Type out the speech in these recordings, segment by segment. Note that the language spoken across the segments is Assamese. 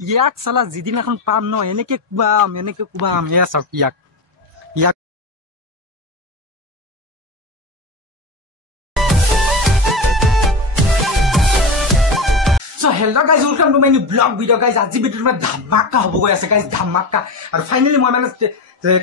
ইয়াক চালা যিদিনাখন পাম ন এনেকে কোবাম এয়া চাওক ইয়াক hello' guys welcome to my new blog video' guys আজি ভিডিঅ'টো মানে ধামাকা হ'ব গৈ আছে গাইজ ধামাকা আৰু ফাইনেলি মই মানে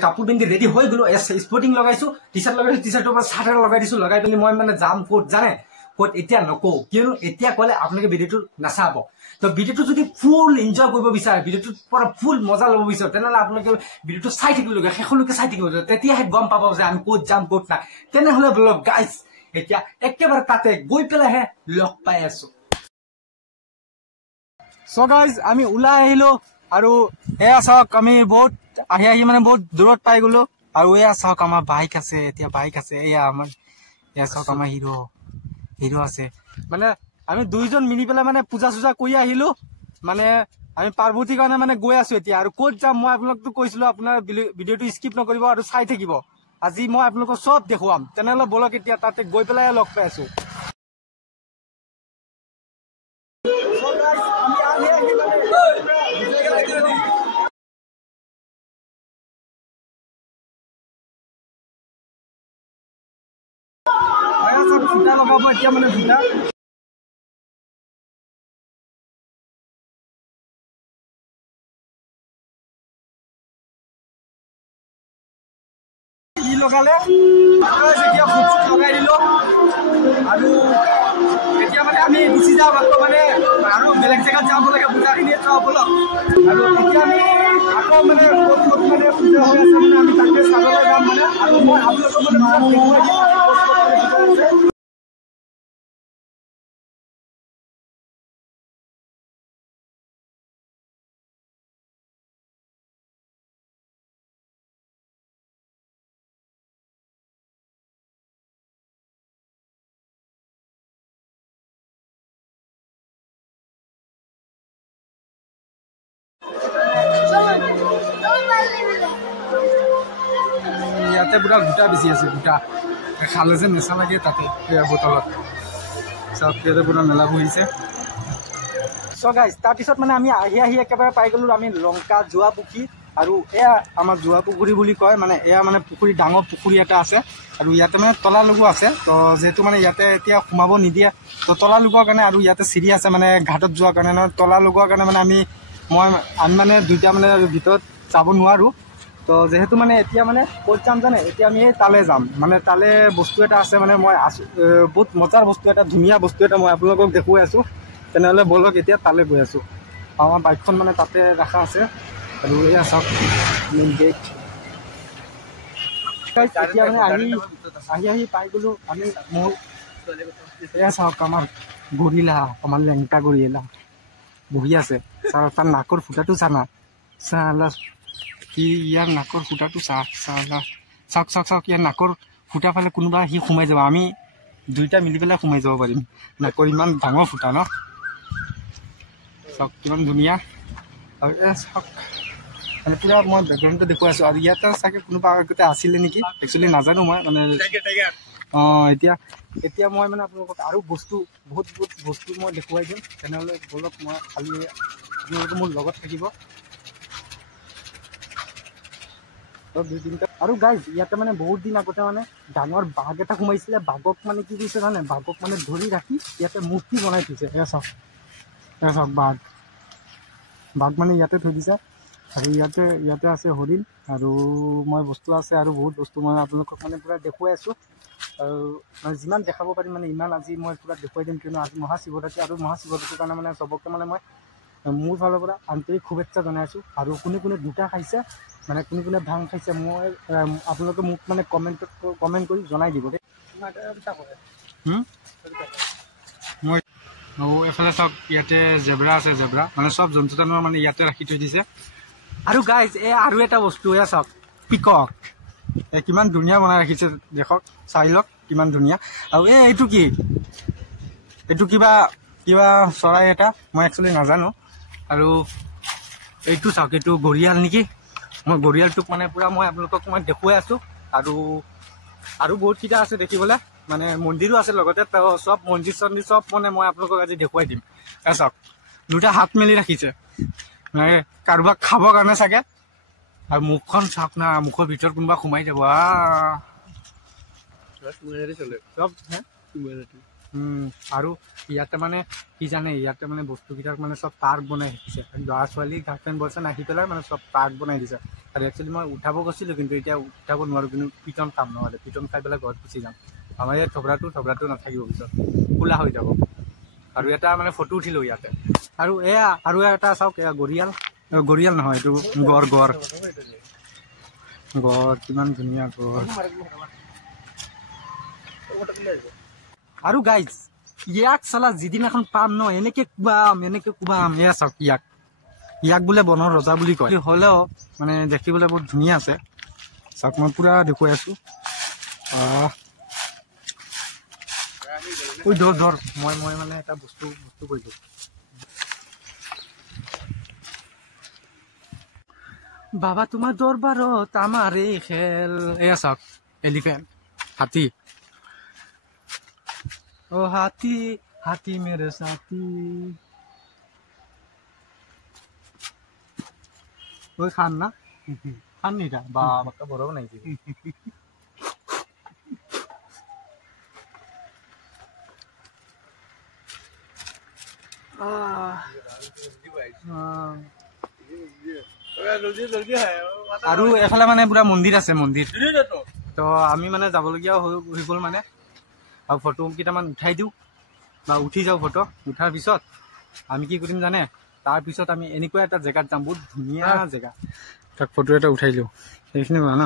কাপোৰ পিন্ধি ৰেডি হৈ গ'লো স্পৰ্টিং লগাইছো টি চাৰ্ট লগাইছো টি চাৰ্টৰ পৰা চাৰ্ট লগাই দিছো লগাই পিনি মই মানে যাম ক'ত জানে ক'ত এতিয়া নকওঁ কিয়নো এতিয়া ক'লে আপোনালোকে ভিডিঅ'টো নাচাব তো ভিডিঅ'টো যদি ফুল এনজয় কৰিব বিচাৰে ভিডিঅ'টোৰ পৰা ফুল মজা ল'ব বিচাৰে তেনেহ'লে আপোনালোকে ভিডিঅ'টো চাই থাকিবলগীয়া শেষলৈকে চাই থাকিব তেতিয়াহে গম পাব যে আমি ক'ত যাম ক'ত নাই তেনেহ'লে ব্লগ গাইজ এতিয়া একেবাৰে তাতে গৈ পেলাইহে লগ পাই আছো So guys, আমি ওলাই আহিলো আৰু এয়া চাওক আমি বহুত আহি মানে বহুত দূৰত পাই গলো আৰু এয়া চাওক আমাৰ বাইক আছে এতিয়া বাইক আছে এয়া আমাৰ এয়া চাওক আমাৰ হিৰো আছে মানে আমি দুইজন মিলি পেলাই মানে পূজা চূজা কৰি আহিলো মানে আমি পাৰ্বতীৰ কাৰণে মানে গৈ আছো এতিয়া আৰু ক'ত যাম মই আপোনালোকতো কৈছিলো আপোনাৰ ভিডিঅ'টো স্কিপ নকৰিব আৰু চাই থাকিব আজি মই আপোনালোকক চব দেখুৱাম তেনেহ'লে বলক এতিয়া তাতে গৈ পেলাই লগ পাই আছো ফুটা লগাব এতিয়া মানে ফুটা ই লগালে এতিয়া ফুট লগাই দিলো আৰু এতিয়া মানে আমি গুচি যাওঁ আকৌ মানে আৰু বেলেগ জেগাত যাব লাগে পূজাখিনি চাওঁ বলক আৰু এতিয়া আমি আকৌ মানে ক'ত মানে পূজা হৈ আছে মানে আমি তাকে চাবলৈ যাম মানে আৰু মই আপোনালোকক মানে ইয়াতে পুৰা গোটা বেছি আছে গোটা খালে যে নেচা লাগে তাতে বটলত চব ইয়াতে পুৰা মেলা বহিছে চ' গাইজ তাৰপিছত মানে আমি আহি একেবাৰে পাই গ'লো আমি লংকা যোৱা পুখুৰী আৰু এয়া আমাৰ যোৱা পুখুৰী বুলি কয় মানে এয়া মানে পুখুৰী ডাঙৰ পুখুৰী এটা আছে আৰু ইয়াতে মানে তলা লগোৱা আছে তো যিহেতু মানে ইয়াতে এতিয়া সোমাব নিদিয়ে তো তলা লগোৱাৰ কাৰণে আৰু ইয়াতে চিৰি আছে মানে ঘাটত যোৱাৰ কাৰণে নহয় তলা লগোৱাৰ কাৰণে মানে আমি মানে দুইটা মানে ভিতৰত যাব নোৱাৰোঁ তো যিহেতু মানে এতিয়া মানে ক'ত যাম জানে এতিয়া আমি তালৈ যাম মানে তালৈ বস্তু এটা আছে মানে মই আছোঁ বহুত মজাৰ বস্তু এটা ধুনীয়া বস্তু এটা মই আপোনালোকক দেখুৱাই আছোঁ তেনেহ'লে বলক এতিয়া তালৈ গৈ আছোঁ আমাৰ বাইকখন মানে তাতে ৰখা আছে আৰু এয়া চাওক মেইন গেট এতিয়া মানে আহি পাই গ'লোঁ আমি মোৰ এয়া চাওক আমাৰ গৰিলা আমাৰ লেংটা গৰিলা বহি আছে তাৰ নাকৰ ফুটাটো চানা চালা সি ইয়াৰ নাকৰ ফুটাটো চাওক ইয়াৰ নাকৰ ফুটা ফালে কোনোবা সি সোমাই যাব আমি দুইটা মিলি পেলাই সোমাই যাব পাৰিম নাকৰ ইমান ডাঙৰ ফুটা ন চাওক কিমান ধুনীয়া আৰু চাওক মানে পুৰা মই বেকগ্ৰাউণ্ডটো দেখুৱাই আছোঁ আৰু ইয়াতে চাগে কোনোবা আগতে আছিলে নেকি একচুৱেলি নাজানো মই মানে এতিয়া মই মানে আপোনালোকক আৰু বহুত বস্তু মই দেখুৱাই দিম তেনেহ'লে বলক মই খালি আপোনালোকে মোৰ লগত থাকিব আৰু গাইজ ইয়াতে মানে বহুত দিন আগতে মানে ডাঙৰ বাঘ এটা সোমাইছিলে বাঘক মানে কি কৰিছে জানে বাঘক মানে ধৰি ৰাখি ইয়াতে মূৰ্তি বনাই থৈছে এয়া চাওক বাঘ মানে ইয়াতে থৈ দিছে আৰু ইয়াতে আছে হৰিণ আৰু মই বস্তু আছে আৰু বহুত বস্তু মই আপোনালোকক মানে পূৰা দেখুৱাই আছোঁ আৰু মানে যিমান দেখাব পাৰিম মানে ইমান আজি মই পূৰা দেখুৱাই দিম কিয়নো আজি মহাশিৱৰাত্ৰি আৰু মহাশিৱৰাত্ৰিৰ কাৰণে মানে চবকে মানে মই মোৰ ফালৰ পৰা আন্তৰিক শুভেচ্ছা জনাই আছোঁ আৰু কোনে দুটা খাইছে মানে কোনে ভাং খাইছে মই আপোনালোকে মোক মানে কমেণ্ট কৰি জনাই দিব দেই মই এফালে চাওক ইয়াতে জেব্ৰা আছে জেব্ৰা মানে চব জন্তু জানোৱাৰ মানে ইয়াতে ৰাখি থৈ দিছে আৰু গাইজ আৰু এটা বস্তু এয়া চাওক পিকক কিমান ধুনীয়া বনাই ৰাখিছে দেখক চাই লওক কিমান ধুনীয়া আৰু এইটো কি এইটো কিবা চৰাই এটা মই একচুৱেলি নাজানো আৰু এইটো চাওক এইটো ঘৰিয়াল নেকি মই ঘৰিয়ালটোক মানে পূৰা মই আপোনালোকক মই দেখুৱাই আছোঁ আৰু বহুতকেইটা আছে দেখিবলৈ মানে মন্দিৰো আছে লগতে চব মন্দিৰ চন্দিৰ চব মানে মই আপোনালোকক আজি দেখুৱাই দিম চাওক দুটা হাত মেলি ৰাখিছে কাৰোবাক খাবৰ কাৰণে চাগে আৰু মুখখন চাওক না মুখৰ ভিতৰত কোনোবা সোমাই যাব আৰু ইয়াতে মানে কি জানে ইয়াতে মানে বস্তুকেইটাক মানে চব পাৰ্ক বনাই শিকিছে ল'ৰা ছোৱালী গাৰ্লফ্ৰেণ্ড বয়ফ্ৰেণ্ড আহি পেলাই মানে চব পাৰ্ক বনাই দিছে আৰু একচুৱেলি মই উঠাব গৈছিলোঁ কিন্তু এতিয়া উঠাব নোৱাৰোঁ কিন্তু পিটন কাম নহ'লে পিটন খাই পেলাই ঘৰত গুচি যাম আমাৰ ইয়াত থবৰাটো নাথাকিব পিছত খোলা হৈ যাব আৰু এটা মানে ফটো উঠিলোঁ ইয়াতে আৰু আৰু এটা চাওক এয়া গৰিয়াল নহয় এইটো গড় কিমান ধুনীয়া গড় আৰু গাইজ ইয়াক চালা যিদিনাখন পাম ন এনেকে কোবাম এয়া চাওক ইয়াক বোলে বনৰ ৰজা বুলি কয় হ'লেও মানে দেখিবলৈ বহুত ধুনীয়া আছে চাওক মই পুৰা দেখুৱাই আছো ধৰ মই মানে এটা বস্তু কৰিছো বাবা তোমাৰ দৰবাৰত আমাৰ এই খেল এয়া চাওক এলিফেণ্ট হাতী ओ हाथी मेरे साथी ওই খান না খান নিটা বা আমাকে বড় বানাইছে আৰু এফালে মানে পুৰা মন্দিৰ আছে মন্দিৰ তো আমি মানে যাবলগীয়া হৈ গ'ল মানে আৰু ফটো কেইটামান উঠাই দিওঁ বা উঠি যাওঁ ফটো উঠাৰ পিছত আমি কি কৰিম জানে তাৰপিছত আমি এনেকুৱা এটা জেগাত যাম বহুত ধুনীয়া জেগা তাক ফটো এটা উঠাই দিওঁ সেইখিনি ন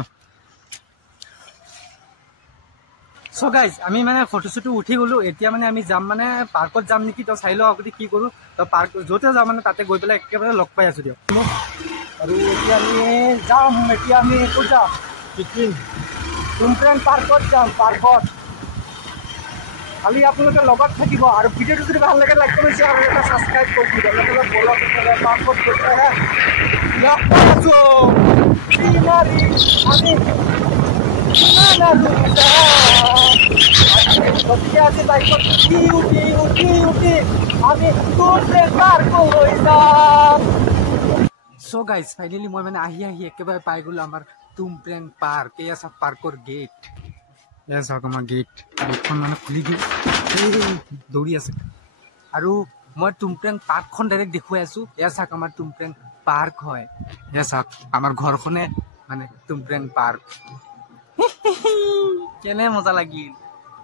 চ' গাইজ আমি মানে ফটো চটো উঠি গ'লোঁ এতিয়া মানে আমি যাম মানে পাৰ্কত যাম নেকি তই চাই লওঁ আগতে কি কৰোঁ তই পাৰ্ক য'তে যাওঁ মানে তাতে গৈ পেলাই একেবাৰে লগ পাই আছোঁ দিয়ক আৰু এতিয়া আমি ক'ত যাম টুমট্ৰেন পাৰ্কত যাম পাৰ্কত খালি আপোনালোকে লগত থাকিব আৰু ভিডিঅ'টো যদি ভাল লাগে লাইক কৰিছে আৰু এটা ছাবস্ক্ৰাইব কৰি দিব পাৰ্কত চ' গাইজ ফাইনেলি মই মানে আহি একেবাৰে পাই গ'লোঁ আমাৰ টুমট্ৰেন পাৰ্ক এয়া চাওক পাৰ্কৰ গেট এয়া চাওক আমাৰ গেটখন মানে খুলি দিওঁ দৌৰি আছে আৰু মই টুমট্ৰেন পাৰ্কখন ডাইৰেক্ট দেখুৱাই আছোঁ এয়া চাওক আমাৰ টুমট্ৰেন পাৰ্ক হয় এয়া চাওক আমাৰ ঘৰখনে মানে টুমট্ৰেন পাৰ্ক কেনে মজা লাগিল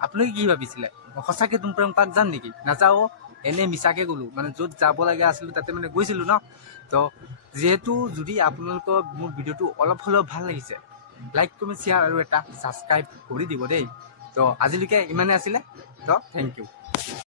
আপোনালোকে কি ভাবিছিলে মই সঁচাকৈ টুমট্ৰেন পাৰ্ক যাম নেকি নাযাওঁ এনেই মিছাকৈ গ'লোঁ মানে য'ত যাব লগা আছিলোঁ তাতে মানে গৈছিলোঁ ন তো যিহেতু যদি আপোনালোকৰ মোৰ ভিডিঅ'টো অলপ হ'লেও ভাল লাগিছে লাইক কমেণ্ট শ্বেয়াৰ আৰু এটা ছাবস্ক্ৰাইব কৰি দিব দেই তো আজিলৈকে ইমানে আছিলে তো থেংক ইউ